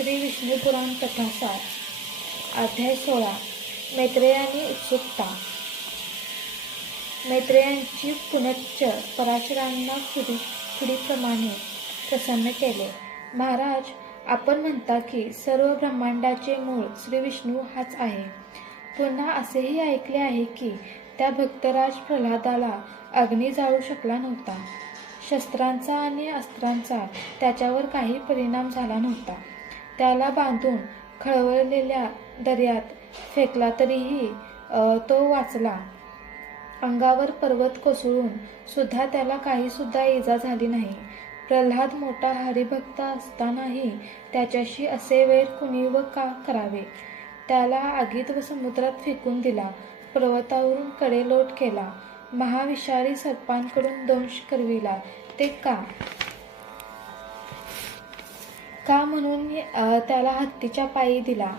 श्री विष्णू पुराण कथासार अध्याय 16 मैत्रेयानी उत्सुकता। मैत्रेयांची पुनश्च पराशरांना पुढीलप्रमाणे प्रसन्न केले. महाराज, आपण म्हणता की सर्व ब्रह्मांडाचे मूळ श्री विष्णू हाच आहे. पुन्हा असेही ऐकले आहे की त्या भक्तराज प्रल्हादाला अग्नी जाळू शकला नव्हता. शस्त्रांचा आणि अस्त्रांचा त्याच्यावर काही परिणाम झाला नव्हता. त्याला बांधून खळवळलेल्या दर्यात फेकला तरीही तो वाचला. अंगावर पर्वत कोसळून सुद्धा त्याला काही सुद्धा इजा झाली नाही. प्रल्हाद मोठा हरिभक्त असतानाही त्याच्याशी असे वैर कुणी व का करावे. त्याला आगीत व समुद्रात फेकून दिला. पर्वतावरून कडेलोट केला. महाविषारी सर्पांकडून दंश करविला. ते का म्हणून त्याला हत्तीच्या पायी दिला?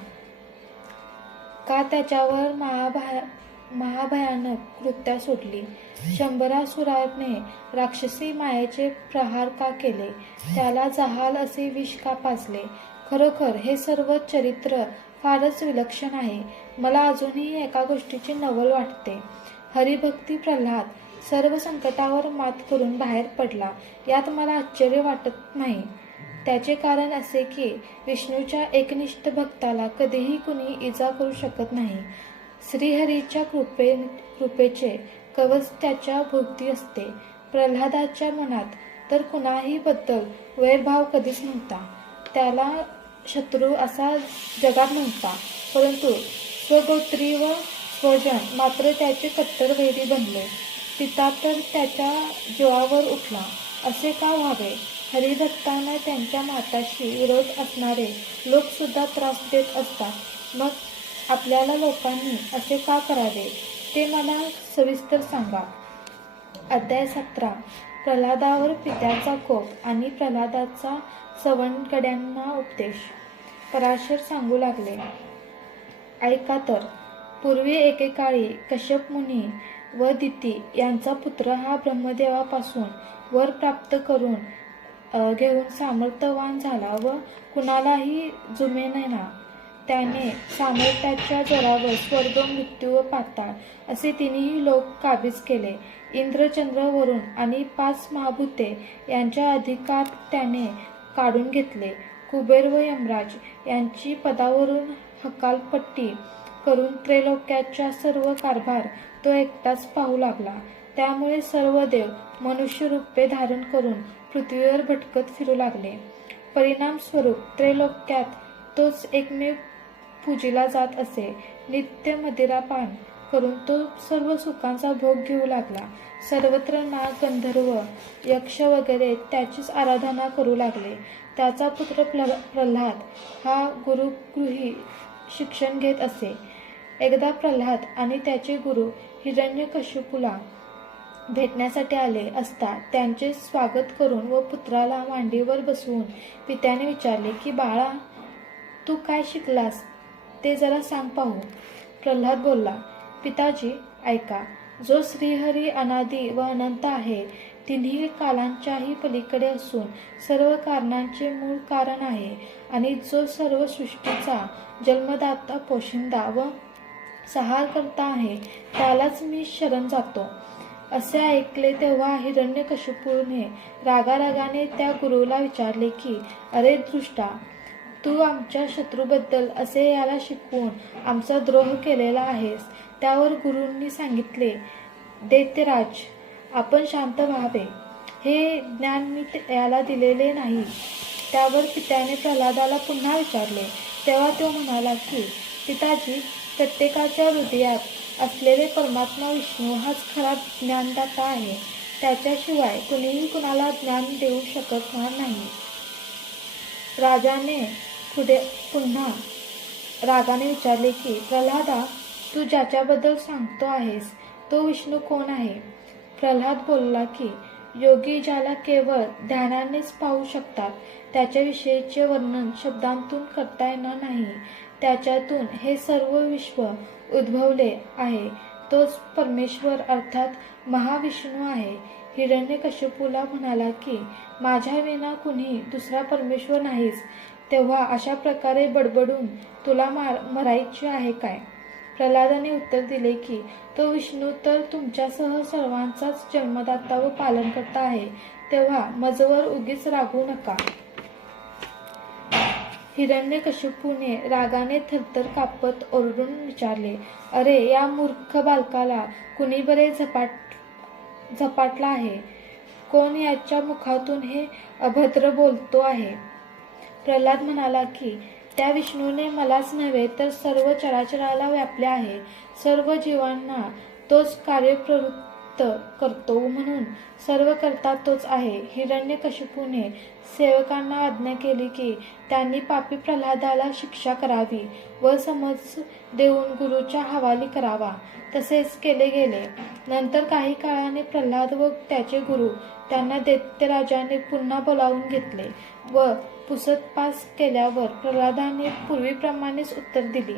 का त्याच्यावर महाभयानक कृत्या सोडली? शंभरासुराने राक्षसी मायेचे प्रहार का केले? त्याला जहाल असे विष का पाजले? खरोखर हे सर्व चरित्र फारच विलक्षण आहे. मला अजूनही एका गोष्टीची नवल वाटते. हरिभक्ती प्रल्हाद सर्व संकटावर मात करून बाहेर पडला यात मला आश्चर्य वाटत नाही. त्याचे कारण असे की विष्णूच्या एकनिष्ठ भक्ताला कधीही कुणी इजा करू शकत नाही. श्रीहरीच्या कृपेचे कवच त्याच्या भोवती असते. प्रल्हादाच्या मनात तर कुणाही बद्दल वैरभाव कधीच नव्हता. त्याला शत्रू असा जगात नव्हता. परंतु स्वगोत्री व स्वजन मात्र त्याचे कट्टर वैरी बनले. पिता तर त्याच्या जीवावर उठला. असे का व्हावे? हरिभक्तांना त्यांच्या माताशी विरोध असणारे लोक सुद्धा त्रास देत असतात. मग आपल्याला लोकांनी असे का करावे ते मला सविस्तर सांगा. अध्याय 17 प्रल्हादावर पित्याचा कोप आणि प्रल्हादाचा सवंगड्यांना उपदेश. पराशर सांगू लागले. ऐका तर. पूर्वी एकेकाळी कश्यप मुनी व दिती यांचा पुत्र हा ब्रह्मदेवापासून वर प्राप्त करून घेऊन सामर्थ्यवान झाला व कुणालाही जुमेना. त्याने सामर्थ्याच्या जोरावर स्वर्ग, मृत्यू व पाताळ असे तिन्ही लोक काबीज केले. इंद्र, चंद्र, वरुण आणि 5 महाभूते यांच्या अधिकार त्याने काढून घेतले. कुबेर व यमराज यांची पदावरून हकालपट्टी करून त्रैलोक्याचा सर्व कारभार तो एकटाच पाहू लागला. त्यामुळे सर्व देव मनुष्य रूपे धारण करून पृथ्वीवर भटकत फिरू लागले. परिणाम स्वरूप त्रैलोक्यात तोच एकमेव पूजिला जात असे. नित्य मदिरापान करून तो सर्व सुखांचा भोग घेऊ लागला. सर्वत्र नाग, गंधर्व, यक्ष वगैरे त्याचीच आराधना करू लागले. त्याचा पुत्र प्रल्हाद हा गुरुगृही शिक्षण घेत असे. एकदा प्रल्हाद आणि त्याचे गुरु हिरण्यकशिपूला भेटण्यासाठी आले असता त्यांचे स्वागत करून व पुत्राला मांडीवर बसवून पित्याने विचारले की बाळा, तू काय शिकलास ते जरा सांग पाहू. प्रल्हाद बोलला, पिताजी ऐका. जो श्रीहरी अनादी व अनंत आहे, तिन्ही कालांच्याही पलीकडे असून सर्व कारणांचे मूळ कारण आहे आणि जो सर्व सृष्टीचा जन्मदाता, पोशिंदा व सहार करता आहे, त्यालाच मी शरण जातो. असे ऐकले तेव्हा हिरण्यकशिपूने रागारागाने त्या गुरुला विचारले की अरे दृष्टा, तू आमच्या शत्रूबद्दल असे याला शिकवून आमचा द्रोह केलेला आहेस. त्यावर गुरूंनी सांगितले, दैत्यराज, आपण शांत व्हावे. हे ज्ञान मी याला दिलेले नाही. त्यावर पित्याने प्रल्हादाला पुन्हा विचारले. तेव्हा तो म्हणाला की पिताजी, प्रत्येकाच्या हृदयात असलेले परमात्मा विष्णू हाच खरा ज्ञानदाता आहे. त्याच्याशिवाय कुणीही कुणाला ज्ञान देऊ शकणार नाही. राजाने पुन्हा रागाने विचारले की प्रल्हादा, तू ज्याच्याबद्दल सांगतो आहेस तो विष्णू कोण आहे? प्रल्हाद बोलला की योगी ज्याला केवळ ध्यानानेच पाहू शकतात, त्याच्याविषयीचे वर्णन शब्दांतून करता येणार नाही. त्याच्यातून हे सर्व विश्व उद्भवले आहे. तोच परमेश्वर अर्थात महाविष्णू आहे. हिरण्यकशिपूला म्हणाला की माझ्या विना कुणी दुसरा परमेश्वर नाहीच, तेव्हा अशा प्रकारे बडबडून तुला मरायचे आहे काय? प्रल्हादाने उत्तर दिले की तो विष्णू तर तुमच्यासह सर्वांचाच जन्मदाता व पालनकर्ता आहे, तेव्हा मजवर उगीच रागवू नका. हिरण्यकशिपूने रागाने थरथर कापत ओरडून विचारले, अरे या मूर्ख बालकाला कुणी बरे झपाटला आहे? कोण याच्या मुखातून हे अभद्र बोलतो आहे? प्रल्हाद म्हणाला की त्या विष्णूने मलाच नव्हे तर सर्व चराचराला व्यापले आहे. सर्व जीवांना तोच कार्यप्रवृत्त करतो म्हणून सर्व करता तोच आहे. हिरण्यकशिपूने सेवकांना आज्ञा केली की त्यांनी पापी प्रल्हादाला शिक्षा करावी व समज देऊन गुरुच्या हवाली करावा. तसेच केले गेले. नंतर काही काळाने प्रल्हाद व त्याचे गुरु त्यांना दैत्यराजाने पुन्हा बोलावून घेतले व पुसतपास केल्यावर प्रल्हादाने पूर्वीप्रमाणेच उत्तर दिली.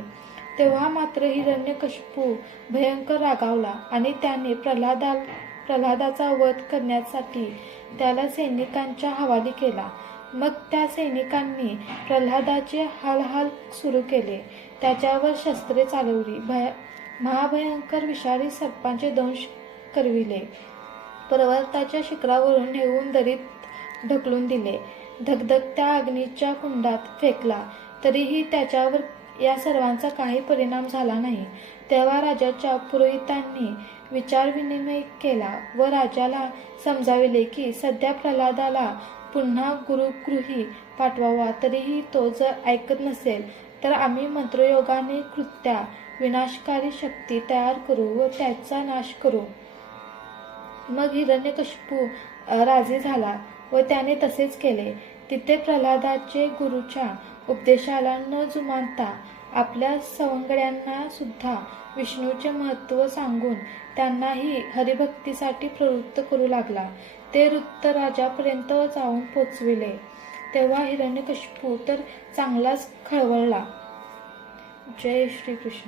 तेव्हा मात्र हिरण्यकशिपू भयंकर रागावला आणि त्याने प्रल्हादाचा वध करण्यासाठी त्याला सैनिकांच्या हवाली केला. मग त्या सैनिकांनी प्रल्हादाचे हालहाल सुरू केले. त्याच्यावर शस्त्रे चालवली. महाभयंकर विषारी सर्पांचे दंश करविले. पर्वताच्या शिखरावरून नेऊन दरीत ढकलून दिले. धगधगत्या अग्नीच्या कुंडात फेकला, तरीही त्याच्यावर या सर्वांचा काही परिणाम झाला नाही. तेव्हा राजाच्या पुरोहितांनी विचारविनिमय केला व राजाला समजाविले की सध्या प्रल्हादाला पुन्हा गुरुगृही पाठवावा. तरीही तो जर ऐकत नसेल तर आम्ही मंत्रयोगाने कृत्या विनाशकारी शक्ती तयार करू व त्याचा नाश करू. मग हिरण्यकशिपू राजी झाला व त्याने तसेच केले. तिथे प्रल्हादाचे गुरुच्या उपदेशाला न जुमानता आपल्या सवंगड्यांना सुद्धा विष्णूचे महत्त्व सांगून त्यांनाही हरिभक्तीसाठी प्रवृत्त करू लागला. ते वृत्त राजापर्यंत जाऊन पोचविले. तेव्हा हिरण्यकशिपू तर चांगलाच खळबळला. जय श्री कृष्ण.